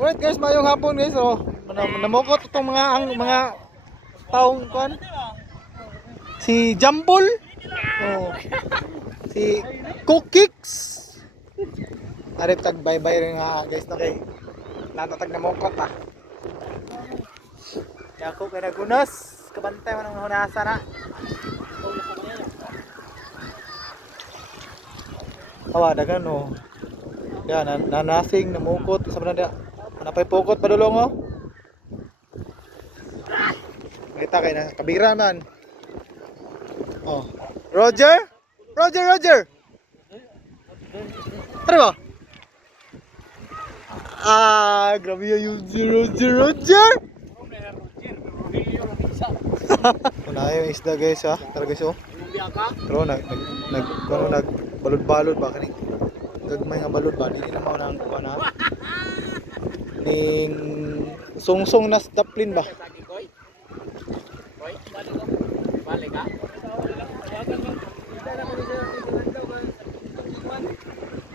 Alright guys, mayong hapon guys. Oh, Nam- namukot itong mga ang mga taong kon. Si Jambul. Oh. Si Cookix. Arip tag bye-bye rin nga guys no kay. Natatag namukot ah. Kaya ako kaya nagunos. Kabantay man ang hunasa na. Awa, dagan. Yan, nan nanasing, namukot, sa mana dia. Napay pukot padulong oh. Kita kay na kabira man. Oh. Roger? Roger, Roger. Ano ba? Ah, grabe yung Roger, Roger. Wala yung isda guys ha. Tara guys oh. Pero nag nag nag ano nag balod-balod ba kani? Gagmay nga balod ba dili na mao nang kuha na. Ning sungsong na daplin ba?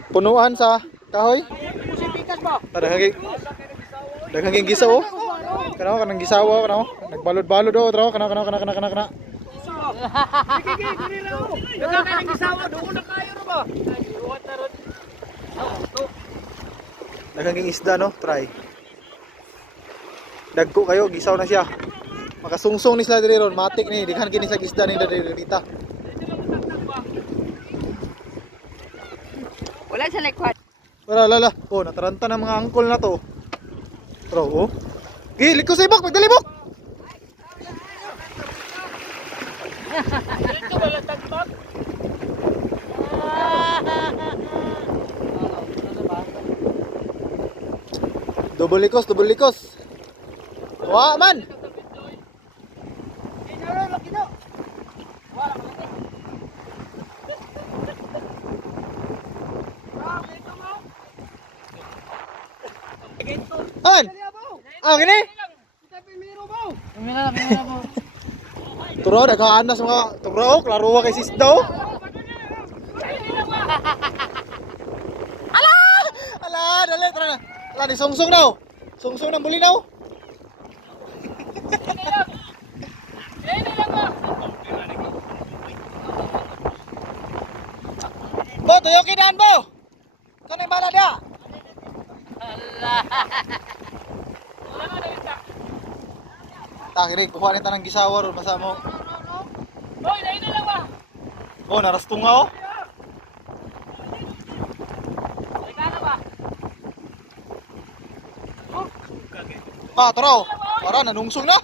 Punuan sa kahoy. Daghang Daghang gi gisaw oh. Kana kanang gisawa kana oh. Nagbalod-balod oh, tro kana kana kana kana kana. kana. Gi isda no, try. Dagko kayo, gisaw na siya. Makasungsong ni sila diri ron, matik ni, daghan kini sa isda ni diri dita. Wala sa likod. Wala, lala. Oh, nataranta ng mga angkol na to. Pero, oh. Gi, liko sa ibok, magdalibok! Double likos, double likos. Wa man. An? Ah, gini? Turo, nagkaanas mga turo, klaro wa kay sisdaw. Tara na. Ala, ni sungsong daw. Sungsong ng bulinaw. Bo, tuyokin daan, Bo! Na yung bala dia. Tangiri, kuha nita ng gisawa ron, basa mo. Hoy, dahil na lang ba? Oh, narastunga oh. Ah, tara oh. Para, nanungsong na.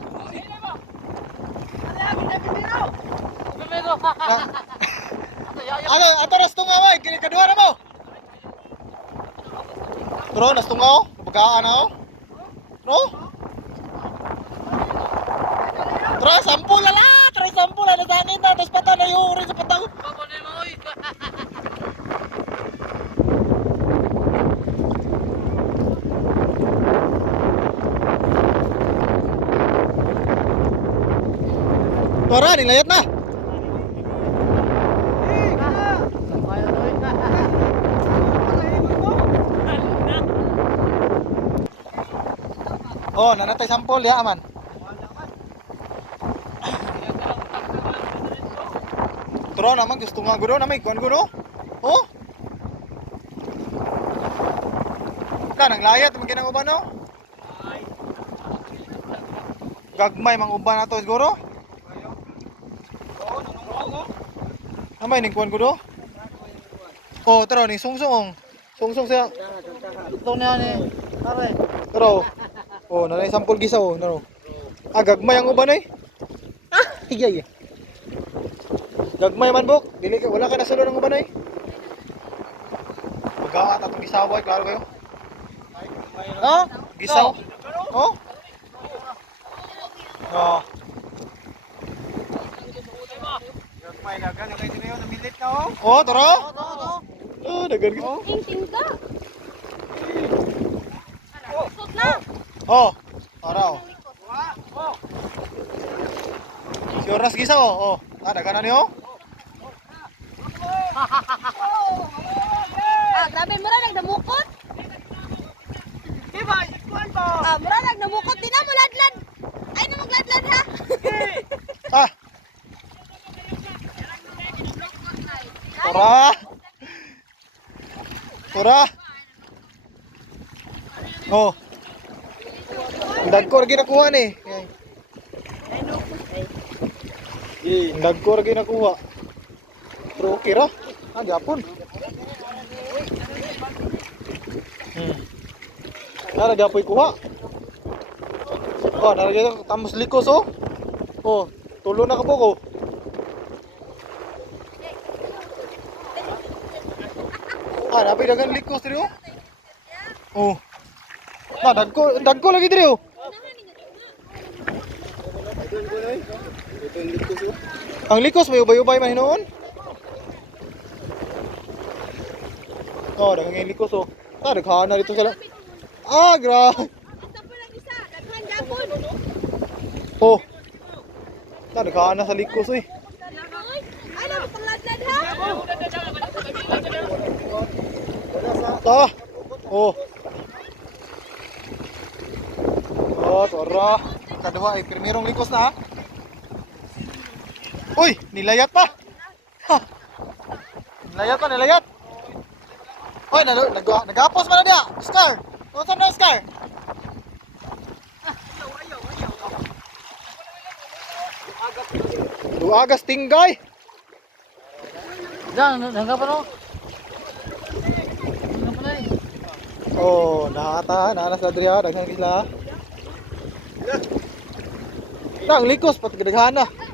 Ah, ano, ato rastunga mo, kini kadua na mo. Tro, nastunga oh. Bagaan na oh. Tro? Tro, sampul na la. Tro, sampul na. Nasangin na. Tapos pata na yung uri sa patang. papunay mo, uy. Tara, nilayat na. Oh, nanatay sampol ya aman. Turo naman gusto nga gudo na may kuan gudo. Oh. Ka nang layat man ginang uban no. Gagmay mang uban nato siguro. Amay ning kuan gudo. Oh, taro ni sungsong. Sungsong siya. Ito na ni. Are. Taro. Oh, nanay sampol gisa oh, naro. Ah, gagmay ang uban ay. Ah, iya iya. Gagmay man bok. Dili ka wala ka na sulod ng uban ay. Magawa ta tong gisawa, klaro kayo. Oh, gisaw. Oh. Oh. May lagan na kayo na milit na oh. Oh, tara. Oh, dagan ka. Ting, ting ka. Sot na. Oh, araw. Si Oras gisa oh. Oh, ah, dagan na niyo. Ah, grabe mo na nagdamukot. Di ba? Ah, mura nagnamukot din na mo ladlad. Ay na magladlad ha. Ah. Tura. Tura. Oh. Ang Dagko lagi nakuha ni. Ang Dagko lagi nakuha. Pero okay ra. Ah, gapon. Hmm. Nara gapoy kuha. Oh, nara gyud tamos likos oh. Oh, tulo na ka po ko. Ah, napi dagan likos diri oh. Oh. Na dagko dagko lagi diri oh. Ang likos may ubay-ubay man hinoon. Oh, dagang yung likos oh. Ah, daghan na dito sila. Ah, gra. Oh. Ah, daghan na sa likos eh. Ay na magladlad ha. Ta. Oh. Oh, tora. Kadua ay primerong likos na. Uy, nilayat pa. Ha. Nilayat pa, nilayat. Uy, nag nag nagapos man dia. Oscar. Unsa na Oscar? Duagas tinggay. Diyan, hanggang pa no? Hanggang pa na eh. Oh, nakata, naanas na diriya, daghan sila. Nang likos pat kadaghan na. Hmm.